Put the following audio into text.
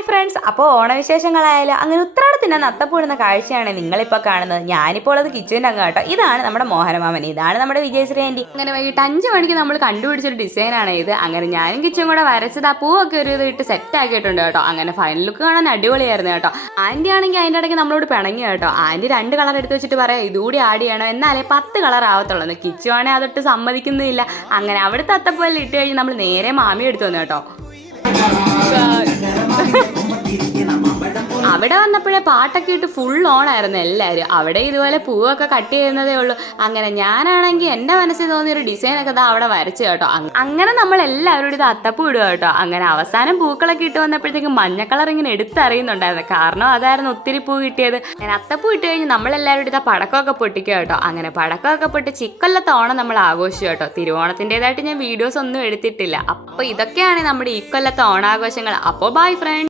Hi friends, അപ്പോൾ ഓണവിശേഷങ്ങളായാലും അങ്ങനെ ഉത്രാടത്തിന് നത്തപ്പൂടുന്ന കാഴ്ചയാണ് നിങ്ങളിപ്പോൾ കാണുന്നത്. ഞാനിപ്പോൾ അത് കിച്ചൻ്റെ അങ്ങ് കേട്ടോ. ഇതാണ് നമ്മുടെ മോഹനമാമൻ, ഇതാണ് നമ്മുടെ വിജയശ്രീ ആൻറ്റി. അങ്ങനെ വൈകിട്ട് 5 മണിക്ക് നമ്മൾ കണ്ടുപിടിച്ചൊരു ഡിസൈനാണ് ഇത്. അങ്ങനെ ഞാനും കിച്ചൻ കൂടെ വരച്ചത് ആ പൂവൊക്കെ ഒരു ഇത് ഇട്ട് സെറ്റ് ആക്കിയിട്ടുണ്ട് കേട്ടോ. അങ്ങനെ ഫൈനൽ ലുക്ക് കാണാൻ അടിപൊളിയായിരുന്നു കേട്ടോ. ആൻറ്റി ആണെങ്കിൽ അതിൻ്റെ ഇടയ്ക്ക് നമ്മളോട് പിണങ്ങി കേട്ടോ. ആൻറ്റി 2 കളർ എടുത്ത് വെച്ചിട്ട് പറയാം ഇതുകൂടി ആഡ് ചെയ്യണം, എന്നാലേ 10 കളർ ആവത്തുള്ളൂ. കിച്ചു ആണെങ്കിൽ അതൊട്ട് സമ്മതിക്കുന്നില്ല. അങ്ങനെ അവിടുത്തെ അത്തപ്പൂവെല്ലാം ഇട്ട് കഴിഞ്ഞ് നമ്മൾ നേരെ മാമി എടുത്തു വന്നു കേട്ടോ. അവിടെ വന്നപ്പോഴേ പാട്ടൊക്കെ ഇട്ട് ഫുൾ ഓണായിരുന്നു എല്ലാവരും. അവിടെ ഇതുപോലെ പൂവൊക്കെ കട്ട് ചെയ്യുന്നതേ ഉള്ളൂ. അങ്ങനെ ഞാനാണെങ്കിൽ എൻ്റെ മനസ്സിൽ തോന്നിയൊരു ഡിസൈനൊക്കെ ഇതാ അവിടെ വരച്ചു കേട്ടോ. അങ്ങനെ നമ്മൾ എല്ലാവരും ഇത് അത്തപ്പൂ ഇടുക കേട്ടോ. അങ്ങനെ അവസാനം പൂക്കളൊക്കെ ഇട്ട് വന്നപ്പോഴത്തേക്കും മഞ്ഞ കളർ ഇങ്ങനെ എടുത്തറിയുന്നുണ്ടായിരുന്നു. കാരണം അതായിരുന്നു ഒത്തിരി പൂ കിട്ടിയത്. അങ്ങനെ അത്തപ്പൂ ഇട്ട് കഴിഞ്ഞ് നമ്മളെല്ലാവരും ഇതാ പടക്കമൊക്കെ പൊട്ടിക്കുക കേട്ടോ. അങ്ങനെ പടക്കമൊക്കെ പൊട്ടി ഇക്കൊല്ലത്തെ ഓണം നമ്മൾ ആഘോഷിച്ചു കേട്ടോ. തിരുവോണത്തിൻ്റെതായിട്ട് ഞാൻ വീഡിയോസ് ഒന്നും എടുത്തിട്ടില്ല. അപ്പോൾ ഇതൊക്കെയാണ് നമ്മുടെ ഇക്കൊല്ലത്തെ ഓണാഘോഷങ്ങൾ. അപ്പോൾ ബൈ ഫ്രണ്ട്സ്.